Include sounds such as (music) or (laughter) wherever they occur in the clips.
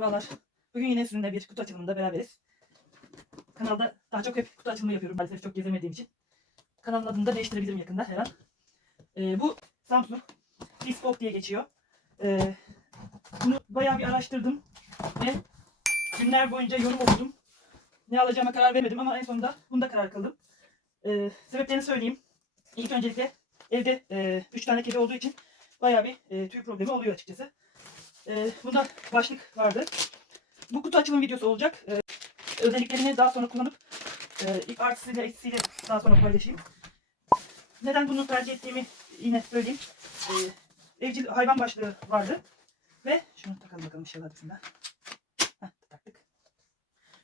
Merhabalar. Bugün yine sizinle bir kutu açılımında beraberiz. Kanalda daha çok hep kutu açılımı yapıyorum maalesef çok gezemediğim için. Kanalın adını da değiştirebilirim yakında her an. Ee, bu Samsung Bespoke diye geçiyor. Ee, bunu bayağı bir araştırdım ve günler boyunca yorum okudum. Ne alacağıma karar vermedim ama en sonunda bunda karar kıldım. Ee, sebeplerini söyleyeyim. İlk öncelikle evde 3 tane kedi olduğu için bayağı bir e, tüy problemi oluyor açıkçası. Ee, bunda başlık vardı. Bu kutu açılım videosu olacak. Ee, özelliklerini daha sonra kullanıp e, ilk artısıyla eksisiyle daha sonra paylaşayım. Neden bunu tercih ettiğimi yine söyleyeyim. Ee, evcil hayvan başlığı vardı. Ve şunu takalım bakalım inşallah bismillah. Heh, taktık.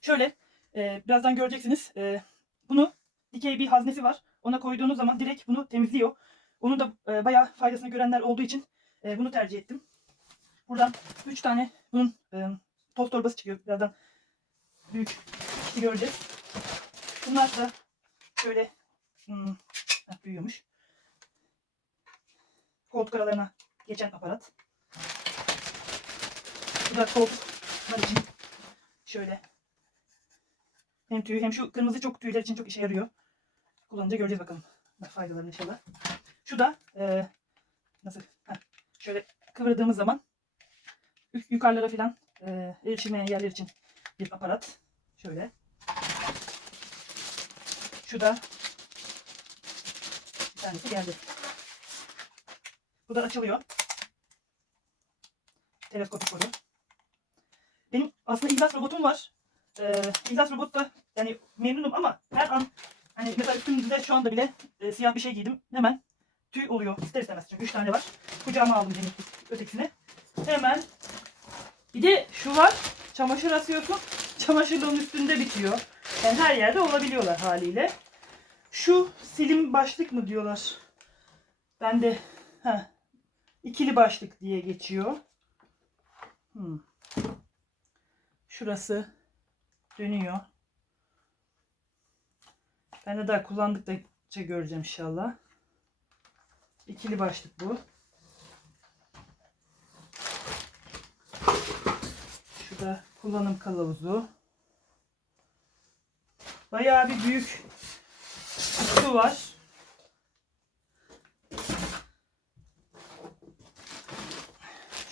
Şöyle e, birazdan göreceksiniz. E, bunu dikey bir haznesi var. Ona koyduğunuz zaman direkt bunu temizliyor. Onun da bayağı faydasını görenler olduğu için bunu tercih ettim. Buradan 3 tane bunun e, toz torbası çıkıyor. Birazdan büyük göreceğiz. Bunlar da şöyle hmm, büyüyormuş. Koltuk aralarına geçen aparat. Bu da koltuklar için şöyle hem tüy hem şu kırmızı çok tüyler için çok işe yarıyor. Kullanınca göreceğiz bakalım. Bak faydalarını inşallah. Şu da e, nasıl? Heh, şöyle kıvırdığımız zaman yukarılara filan e, erişilmeyen yerler için bir aparat. Şöyle. Şu da bir tanesi geldi. Bu da açılıyor. Teleskopik boyu. Benim aslında İzas robotum var. Ee, İzas robot da yani memnunum ama her an hani mesela üstümde şu anda bile e, siyah bir şey giydim. Hemen tüy oluyor ister istemez. Çünkü 3 tane var. Kucağıma aldım benim ötekisini. Hemen bir de şu var. Çamaşır asıyorsun. (laughs) Çamaşırlığın üstünde bitiyor. Yani her yerde olabiliyorlar haliyle. Şu silim başlık mı diyorlar. Ben de heh, ikili başlık diye geçiyor. Hmm. Şurası dönüyor. Ben de daha kullandıkça göreceğim inşallah. İkili başlık bu. Şu da kullanım kılavuzu. Bayağı bir büyük kutu var.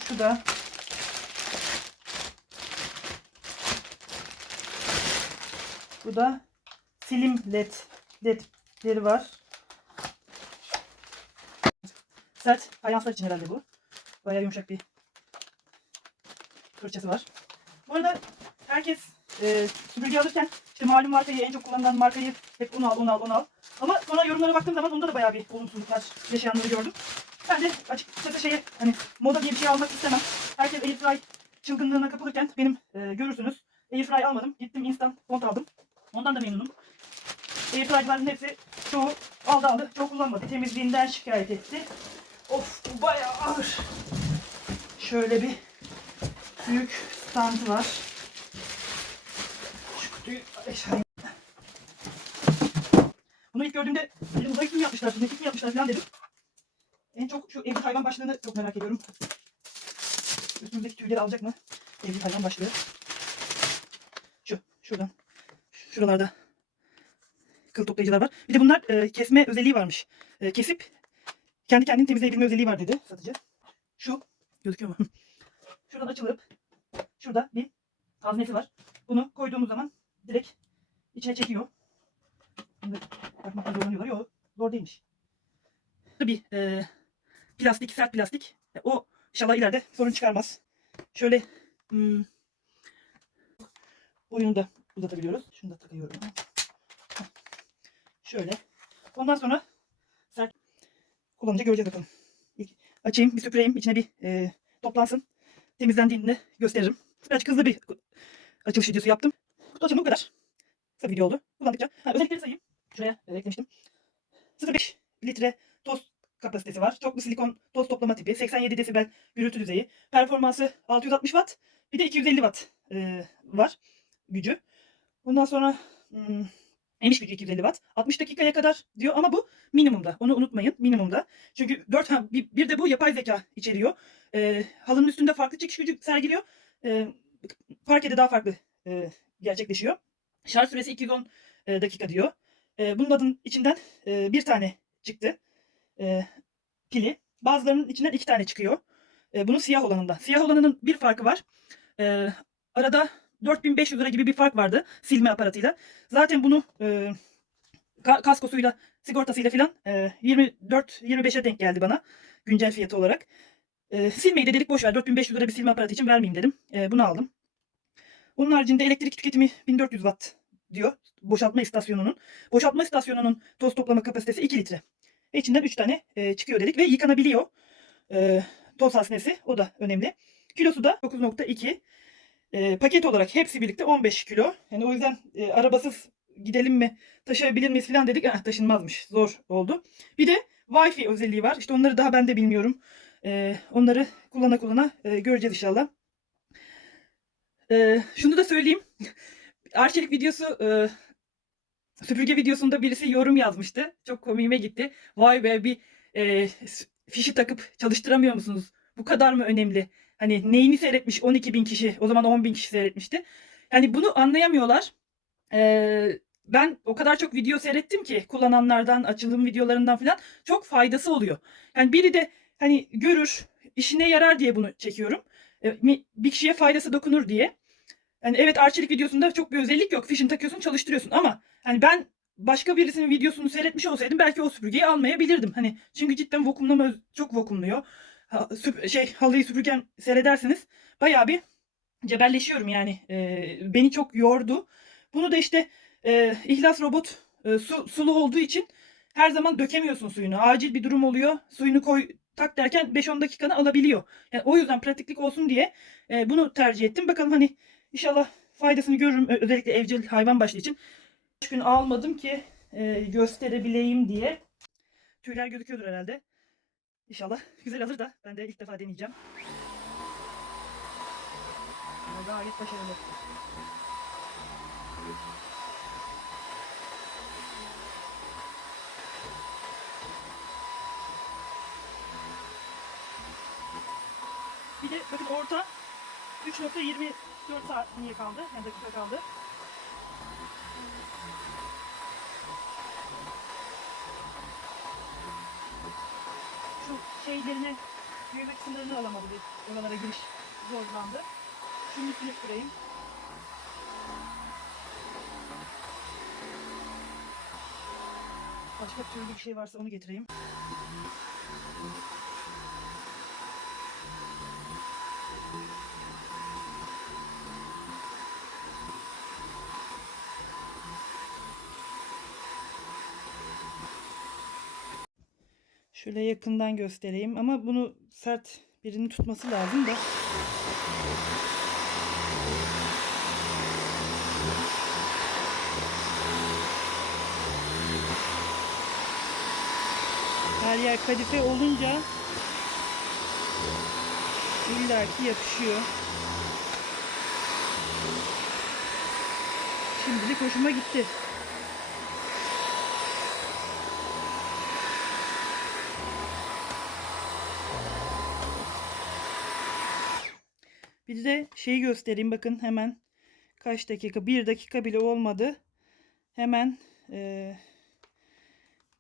Şu da Bu da silim led ledleri var. Sert fayanslar için herhalde bu. Bayağı yumuşak bir fırçası var. Arada herkes e, süpürge alırken işte malum markayı en çok kullanılan markayı hep onu al onu al onu al. Ama sonra yorumlara baktığım zaman onda da bayağı bir olumsuzluklar yaşayanları gördüm. Ben de açıkçası şeye hani moda diye bir şey almak istemem. Herkes Airfry çılgınlığına kapılırken benim e, görürsünüz. Airfry almadım. Gittim instant font aldım. Ondan da memnunum. Airfry'ların hepsi çoğu aldı aldı. Çok kullanmadı. Temizliğinden şikayet etti. Of bu bayağı ağır. Şöyle bir büyük standı var. Şu kutuyu aşağıya. Bunu ilk gördüğümde dedim uzay kim yapmışlar, ne kim yapmışlar falan dedim. En çok şu evcil hayvan başlığını çok merak ediyorum. Üstümüzdeki tüyleri alacak mı? Evcil hayvan başlığı. Şu, şuradan. Şuralarda kıl toplayıcılar var. Bir de bunlar e, kesme özelliği varmış. E, kesip kendi kendini temizleyebilme özelliği var dedi satıcı. Şu gözüküyor mu? (laughs) Şuradan açılıp şurada bir haznesi var. Bunu koyduğumuz zaman direkt içine çekiyor. Şimdi bakmakta zorlanıyorlar. Yok zor değilmiş. Bir e, plastik, sert plastik. E, o inşallah ileride sorun çıkarmaz. Şöyle hmm, boyunu da uzatabiliyoruz. Şunu da takıyorum. Şöyle. Ondan sonra sert kullanınca göreceğiz bakalım. İlk açayım, bir süpüreyim. içine bir e, toplansın. Temizlendiğinde gösteririm. Birazcık hızlı bir açılış videosu yaptım. Kutu açımı bu kadar. Kısa video oldu. Kullandıkça. Ha, özellikleri sayayım. Şuraya e, eklemiştim. 0.5 litre toz kapasitesi var. Çoklu silikon toz toplama tipi. 87 desibel gürültü düzeyi. Performansı 660 watt. Bir de 250 watt e, var gücü. Bundan sonra hmm, emiş gücü 250 watt. 60 dakikaya kadar diyor ama bu minimumda. Onu unutmayın minimumda. Çünkü 4 ha, bir, bir de bu yapay zeka içeriyor. E, halının üstünde farklı çıkış gücü sergiliyor. E, parkede daha farklı e, gerçekleşiyor. Şarj süresi 210 e, dakika diyor. E, bunun adın içinden e, bir tane çıktı e, pili. Bazılarının içinden iki tane çıkıyor. E, bunun siyah olanından. Siyah olanının bir farkı var. E, arada 4500 lira gibi bir fark vardı silme aparatıyla. Zaten bunu e, ka- kaskosuyla, sigortasıyla filan e, 24-25'e denk geldi bana güncel fiyatı olarak. E, silmeyi de dedik boş ver 4500 lira bir silme aparatı için vermeyeyim dedim. E, bunu aldım. Onun haricinde elektrik tüketimi 1400 watt diyor boşaltma istasyonunun. Boşaltma istasyonunun toz toplama kapasitesi 2 litre. Ve içinden 3 tane e, çıkıyor dedik ve yıkanabiliyor. E, toz haznesi o da önemli. Kilosu da 9.2. E, paket olarak hepsi birlikte 15 kilo. Yani o yüzden e, arabasız gidelim mi taşıyabilir miyiz falan dedik. Eh, taşınmazmış. Zor oldu. Bir de Wi-Fi özelliği var. İşte onları daha ben de bilmiyorum. E, onları kullana kullana e, göreceğiz inşallah. E, şunu da söyleyeyim. (laughs) Arçelik videosu e, süpürge videosunda birisi yorum yazmıştı. Çok komiğime gitti. Vay be bir e, fişi takıp çalıştıramıyor musunuz? Bu kadar mı önemli? Hani neyini seyretmiş 12 bin kişi o zaman 10 bin kişi seyretmişti. Yani bunu anlayamıyorlar. Ee, ben o kadar çok video seyrettim ki kullananlardan, açılım videolarından falan çok faydası oluyor. Yani biri de hani görür, işine yarar diye bunu çekiyorum. Ee, bir kişiye faydası dokunur diye. Yani evet arçelik videosunda çok bir özellik yok. Fişini takıyorsun, çalıştırıyorsun ama hani ben başka birisinin videosunu seyretmiş olsaydım belki o süpürgeyi almayabilirdim. Hani çünkü cidden vakumlama çok vakumluyor. Şey halıyı süpürgen seyrederseniz bayağı bir cebelleşiyorum yani. Ee, beni çok yordu. Bunu da işte e, ihlas robot e, su, sulu olduğu için her zaman dökemiyorsun suyunu. Acil bir durum oluyor. Suyunu koy tak derken 5-10 dakikanı alabiliyor. Yani o yüzden pratiklik olsun diye e, bunu tercih ettim. Bakalım hani inşallah faydasını görürüm. Özellikle evcil hayvan başlığı için. 3 gün almadım ki e, gösterebileyim diye. Tüyler gözüküyordur herhalde. İnşallah (laughs) güzel alır da ben de ilk defa deneyeceğim. Ama Gayet başarılı. Bir de bakın orta 3.24 saniye kaldı. Yani dakika kaldı. Şu şeylerini, büyüme kısımlarını alamadı. Bir oralara giriş zorlandı. Şunun üstüne süreyim. Başka türlü bir şey varsa onu getireyim. Şöyle yakından göstereyim ama bunu sert birinin tutması lazım da. Her yer kadife olunca illaki yapışıyor. Şimdilik hoşuma gitti. De şeyi göstereyim bakın hemen kaç dakika bir dakika bile olmadı. Hemen eee,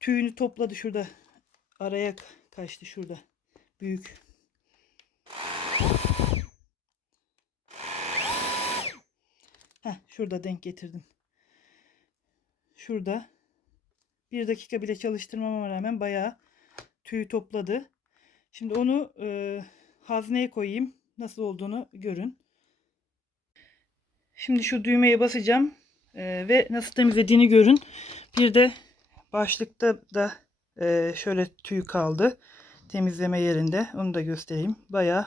tüyünü topladı şurada araya kaçtı şurada büyük. Heh, şurada denk getirdim. Şurada bir dakika bile çalıştırmama rağmen bayağı tüy topladı. Şimdi onu eee hazneye koyayım. Nasıl olduğunu görün. Şimdi şu düğmeye basacağım eee, ve nasıl temizlediğini görün. Bir de başlıkta da eee, şöyle tüy kaldı. Temizleme yerinde. Onu da göstereyim. Bayağı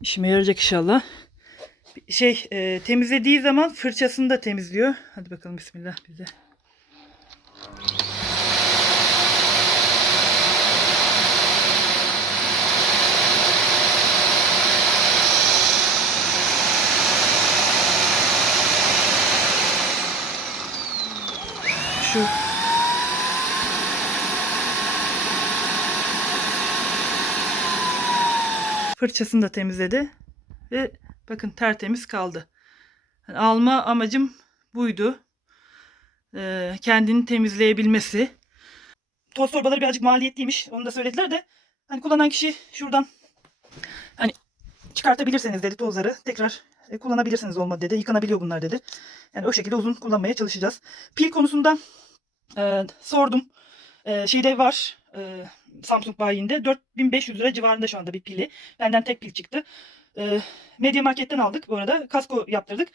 işime yarayacak inşallah. Şey eee, temizlediği zaman fırçasını da temizliyor. Hadi bakalım bismillah bize. Şu fırçasını da temizledi ve Bakın tertemiz kaldı. Yani alma amacım buydu. Ee, kendini temizleyebilmesi. Toz torbaları birazcık maliyetliymiş. Onu da söylediler de. Hani kullanan kişi şuradan hani çıkartabilirseniz dedi tozları. Tekrar e, kullanabilirsiniz olmadı dedi. Yıkanabiliyor bunlar dedi. Yani o şekilde uzun kullanmaya çalışacağız. Pil konusunda e, sordum. E, şeyde var. E, Samsung bayinde 4500 lira civarında şu anda bir pili. Benden tek pil çıktı. E, Media Market'ten aldık bu arada. Kasko yaptırdık.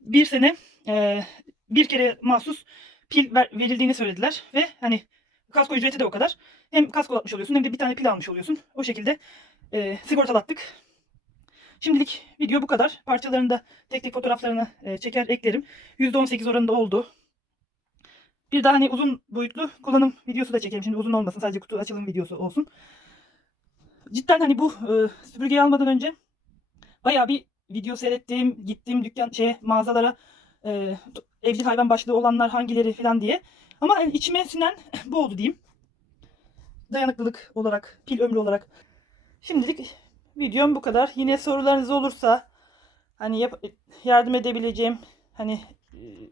Bir sene e, bir kere mahsus pil ver- verildiğini söylediler. Ve hani kasko ücreti de o kadar. Hem kasko atmış oluyorsun hem de bir tane pil almış oluyorsun. O şekilde e, sigortalattık. Şimdilik video bu kadar. Parçalarını da tek tek fotoğraflarını e, çeker eklerim. %18 oranında oldu. Bir daha hani uzun boyutlu kullanım videosu da çekelim. Şimdi uzun olmasın sadece kutu açılım videosu olsun. Cidden hani bu e, süpürgeyi almadan önce bayağı bir video seyrettim. Gittim dükkan şey mağazalara e, evcil hayvan başlığı olanlar hangileri falan diye. Ama hani içime sinen (laughs) bu oldu diyeyim. Dayanıklılık olarak, pil ömrü olarak. Şimdilik videom bu kadar. Yine sorularınız olursa hani yap- yardım edebileceğim hani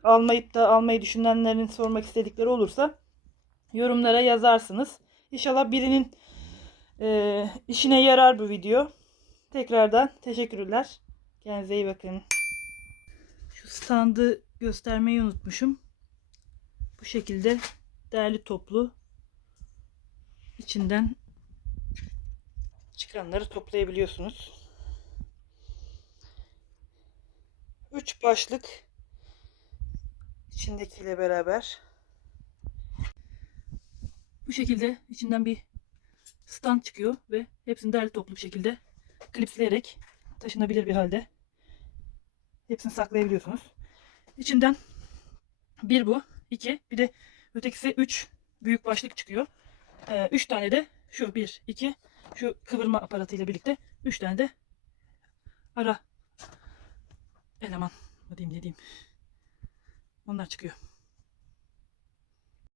almayıp da almayı düşünenlerin sormak istedikleri olursa yorumlara yazarsınız. İnşallah birinin e, işine yarar bu video. Tekrardan teşekkürler. Kendinize iyi bakın. Şu standı göstermeyi unutmuşum. Bu şekilde değerli toplu içinden çıkanları toplayabiliyorsunuz. Üç başlık içindekiyle beraber bu şekilde içinden bir stand çıkıyor ve hepsini değerli toplu bir şekilde klipsleyerek taşınabilir bir halde hepsini saklayabiliyorsunuz. İçinden bir bu, iki, bir de ötekisi üç büyük başlık çıkıyor. Ee, üç tane de şu bir, iki, şu kıvırma aparatıyla birlikte üç tane de ara eleman mı diyeyim ne diyeyim. Onlar çıkıyor.